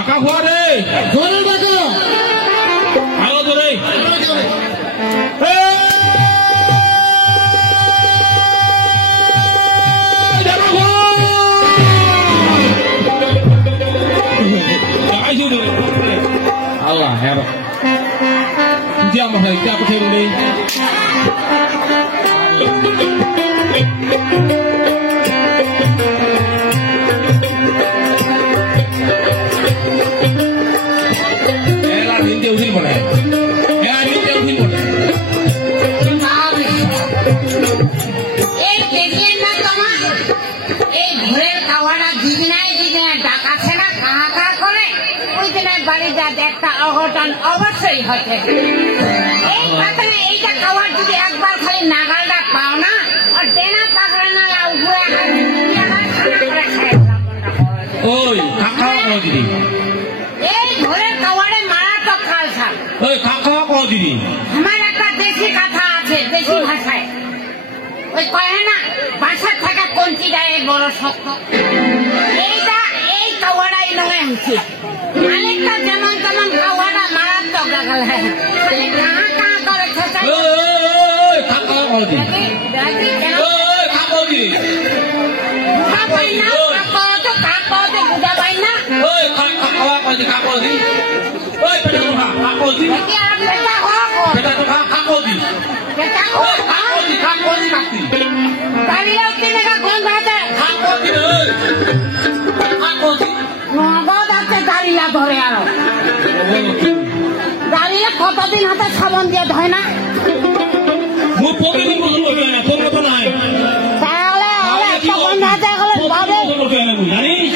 ঢাকা খোয়া রে জোরে ডাকো আলো ধরে Allah hebat. Dia mah dia pakai ini. Ela hindi usin boleh. Ela hindi usin boleh. एक देखिए ना कमा एक घोड़े खावाना दिगना डाका से ना कहाँ करे ওই দিনে বাড়িটা একটা অঘটন অবশ্যই হচ্ছে এই পাতলে এইটা খাওয়ার যদি একবার খালি নাগালটা পাও না আর দেনা পাকড়া না উপরে করে খায় ওই কাকা দিদি এই ঘোড়ের খাওয়ারে মারাত্মক খালসা ওই কাকা দিদি আমার একটা দেশি কথা আছে দেশি ভাষায় ওই কয়ে না বাসার থাকা কঞ্চি দেয় বড় শক্ত এইটা এই খাওয়াটাই নয় হচ্ছে আরেকটা যেমন তেমন খাওয়াটা মারাত্মক দেখাল খালি কাহা কাহা করে খেতে কাকা দিদি কাকা দিদি বুঝা পাই না কাকা তো বুঝা পাই না ওই কাকা দিদি ওই কাকা দিদি কি আর বেটা হোক বেটা তো কাকা দিদি বেটা হোক কাকা দিদি কাকি দাঁড়িয়েও কিনে কোন বাজে কাকা দিদি কাকা দিদি নগদ আছে দাঁড়িয়ে ধরে আরো দাঁড়িয়ে কতদিন হাতে সাবান দিয়ে ধয় না মু পকে দিন বসে হবে না তোর মত নাই তাহলে হবে তখন হাতে গেলে পাবে জানিস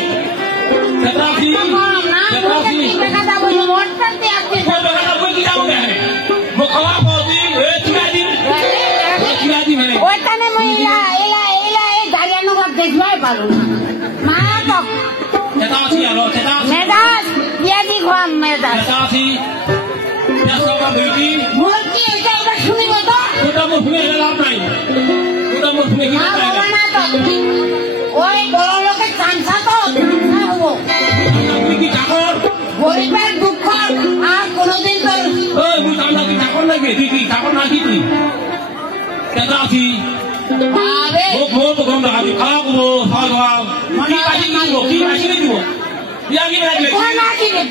সেটাছি না কি বেটা যাবো মোটটা দিয়ে আসছে বেটা কই কি যাবো কেন মু খাওয়া পদি এ চিনাদি চিনাদি মানে ওইখানে মহিলা এই দাঁড়িয়ে নগদ দেখবাই পারো না মা তো সেটাছি আলো সেটাছি মেজাজ পিয়াজি খাম মেজাজ সেটাছি যাসবা বেটি মুরগি এটা শুনি তো ওটা মু শুনে লাভ নাই ওটা মু শুনে কি মা নাই বাবা না তো ওই বড় লোকের চান্সা তো হবো তুই কি চাকর গরিবের দুঃখ আর কোনোদিন তো ওই মুই জানা কি চাকর লাগবে তুই কি চাকর না কি তুই সেটাছি আরে ও তো গন্ধ আদি খাবো খাওয়া কি কাজি দিব কি কাজি দিব ইয়া কি লাগবে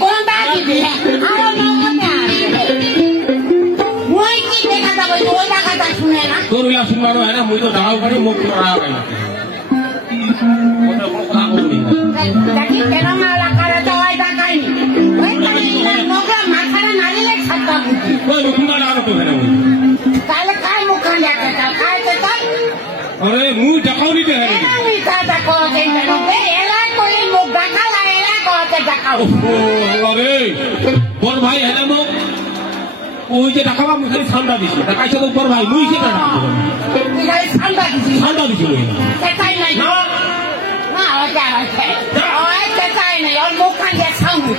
কোন দাঁড়িয়ে আরো নমতে আছে মই কি দেখা যাবো ওই টাকাটা শুনে না তোর ইয়া শুনবানো হয় না মুই তো দাঁড়াও করে মুখ করা হয় না ওটা কোনো কথা বলি না দেখি কেন মালা করে দেওয়াই টাকাইনি ওই নোংরা মাথাটা নাড়িয়ে ছাড়তাম ওই মুখটা না তো হয় না তাহলে কায় মুখ খান্ডাতে চাও খাইতে চাই আরে মুই টাকাও দিতে হয় না আমি তা করতে এলা করে মুখ দেখালা এলা করতে দেখাও আরে বড় ভাই হয় না মুখ ওই যে টাকা মুই খালি ঠান্ডা দিছি টাকা তো বড় ভাই মুই কি টাকা ইলাই ঠান্ডা দিছি ঠান্ডা দিছি মুই চাই নাই না ওটা আছে ওই চাই নাই ওর মুখ খান্ডে সামনে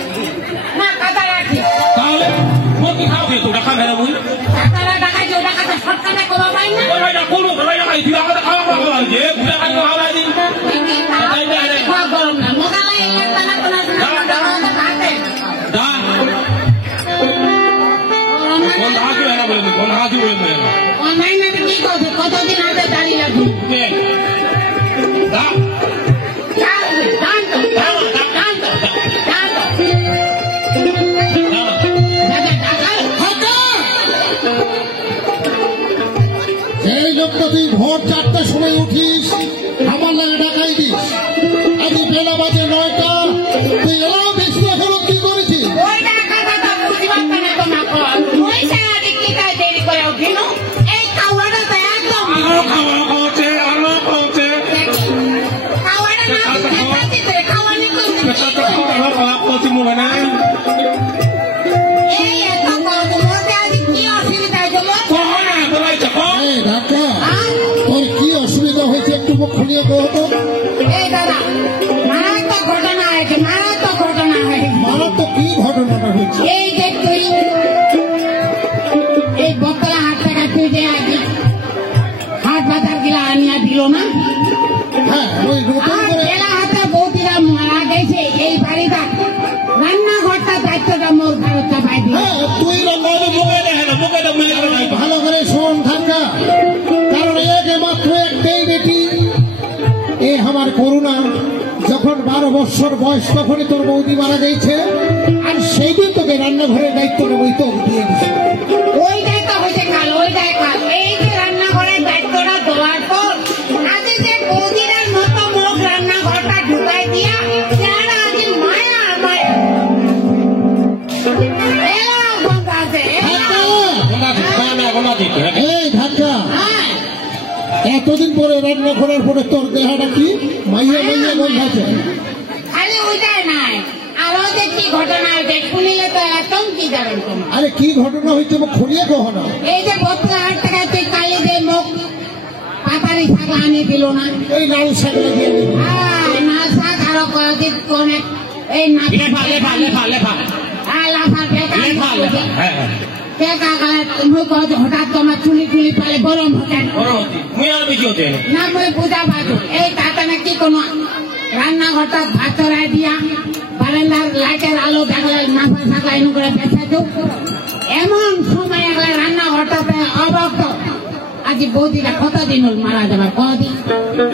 না কথা রাখি তাহলে মুই কি খাও তো টাকা মেরা মুই টাকা যে টাকাটা সরকারে কোবা পাই না ওই না কোন ভাই না দিলা কথা খাওয়া পাওয়া যে বুড়া কাজ হাওলা দিন খাওয়া গরম না মোকালাই একটা না কোন না খাতে দা কোন হাজি না বলে কোন হাজি বলে অনলাইন না কি করবে কতদিন আগে দাঁড়িয়ে লাগবে দা এই লোকটা তুই ভোর 4টার সময় উঠিস আমার লাগে ডাকাই দিস আজ বেলা বাজে 9টা তুই এলাও বেশি এখনো কি করেছিস ওই টাকাটা বুঝিবার না তো না কর ওই সারা কি তাই দেরি করে উঠিনো এই খাওয়াটা তো একদম খাওয়া হচ্ছে আলো হচ্ছে খাওয়াটা না খাইতে করে খাওয়ানি তো খাওয়া হচ্ছে মোবাইলে এই এত কত মতে আজ কি অসুবিধা হলো কোন বলাই চাকো এই ডাক্তার তোর কি অসুবিধা হয়েছে একটু মুখ খুলিয়ে কহ তো এই দাদা মারাত্মক ঘটনা হয়েছে মারাত্মক কি ঘটনাটা হয়েছে এই যে তুই এই বকলা হাট টাকা তুই যে আগে হাট বাজার গিলা আনিয়া দিল না হ্যাঁ ওই নতুন আর করে এরা হাতে বৌদিরা মারা গেছে এই বাড়িটা রান্না তুই রকম মুখে দেখে না, মুখে তো মিলে গেল নাই। ভালো করে শোন ঢাকা, কারণ একে মাত্র একটাই বেটি, এ আমার করুণা। যখন 12 বছর বয়স তখনই তোর বৌদি মারা গেছে, আর সেই দিন তোকে রান্নাঘরের দায়িত্ব নেবই তো দিয়ে দিচ্ছে। ওইটাই তো হয়েছে কাল, ওইটাই কাল। এই যে রান্নাঘরের দায়িত্বটা দেওয়ার পর আজকে যে বৌদিরার মতো মুখ রান্নাঘরটা ঢুকাই দিয়া যারা আজ মায়া আর মায়া এলাও গন্ধ আছে, এলাও। এই ঢাকা, হ্যাঁ, এতদিন পরে রান্না করার পরে তোর দেহাটা কি মাইয়া মাইয়া গন্ধ আছে? খালি ওইটাই নাই, আরো যে কি ঘটনা হয়েছে শুনিলে তো একদম কি যাবেন তোমার। আরে কি ঘটনা হয়েছে খুলিয়ে কহ না। এই যে 32 টাকা তুই কালি যে মুখ পাতারি শাক আনিয়ে দিল না, এই লাল শাক লাগিয়ে দিবি। না শাক আরো কয়েকদিন কোনে এই না লেফা, লেফা, লেফা, লেফা। লাফা পেকা লেফা, লেফা। হ্যাঁ, হ্যাঁ। পেকা গেলে তুমি কত হঠাৎ তোমার চুলি টুলি পালে গরম হতে বড় হতি। মুই আর বেশি হতে না। না মই বুঝা পাবো এই তাতে নাকি কোনো রান্নাঘরটা ভাত চড়াই দিয়া বারান্দার লাইটের আলো দেখলে নাফা থাকলে এমন করে বেঁচে দেব। এমন সময় একলা রান্নাঘরটাতে অবক্ত আজ বৌদিটা কতদিন হল মারা যাবার কদিন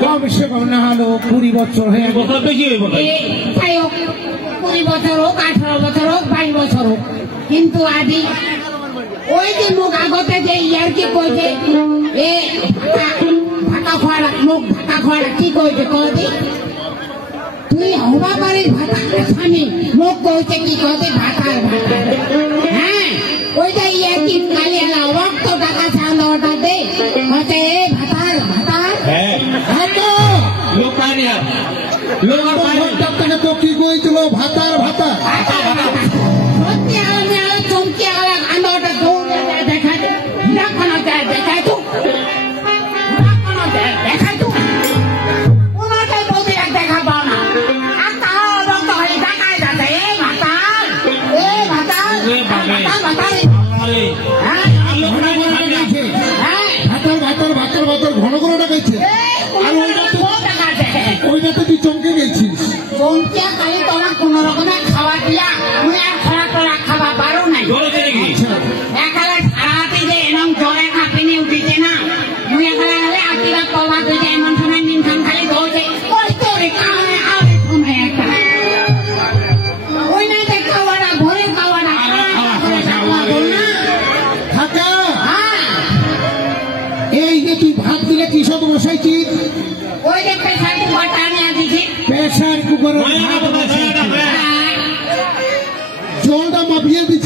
কমসে কম না হলো 20 বছর হয়ে গেল। বছর বেশি হইব ভাই। যাই হোক 20 বছর হোক 18 বছর হোক 22 বছর হোক, কিন্তু আজি ওই যে মুখ আগতে যে ইয়ার কি কইছে এ ভাতা খোয়ারা মুখ ভাতা খোয়ারা কি কইছে কদি তুই হবা পারিস ভাতা স্বামী মুখ কইছে কি কদি ভাতার ভাতা। হ্যাঁ ওইটা ইয়ার কি কালি এলা অবাক্ত টাকা চাঁদ ওটা দে হতে এ ভাতার ভাতার হ্যাঁ, ঢাকা, লোক পায়নি আর। লোক আর পায়নি। ঘরটার থেকে তো কি কইছিল ভাতার ভাতা। ভাতা ভাতা সত্যি আলামে আলা চমকি আলা আন্দোটা দৌড়ে যায় দেখায় হিরাখানা যায় দেখায় তো হিরাখানা যায় দেখায় তো কোনোটাই বৌদিরা দেখা পাও না। আর তাও অবন্ত হয়ে দেখায় যাচ্ছে এই ভাতার ভাতার ভাতার আরে, হ্যাঁ আর লোক পায়নি, পায়নি আর। হ্যাঁ ভাতার ভাতার ভাতার ভাতার ঘন ঘন ডাকাইছে। আর ওইটা তো দেখাচ্ছে ওইটাতে তুই চমকে গেছিস। চমকিয়া খালি তোমার কোন রকমের খাওয়া দিয়া তুমি আর খরা টরা খাওয়া পারো নাই। জ্বর হচ্ছে নাকি? একালে সারাতে যে এমন জ্বরে কাঁপিনি উঠিছে না মুই একালে গেলে আকিরা কলা তুই এমন সময় নিম খান খালি ধরছে ওই তোরে কামে আরে সময় একটা ওই না যে খাওয়াটা ঘরে খাওয়াটা না ঢাকা, হ্যাঁ এই যে তুই ভাত দিলে কিসব বসাইছিস? ওই যে পেশার কুয়াটা নিয়ে দিছি প্রেসার কুকারের মায়া ভাত কথা বসাইছিস। ছাড়া না। হ্যাঁ জলটা মাপিয়ে দিছিস।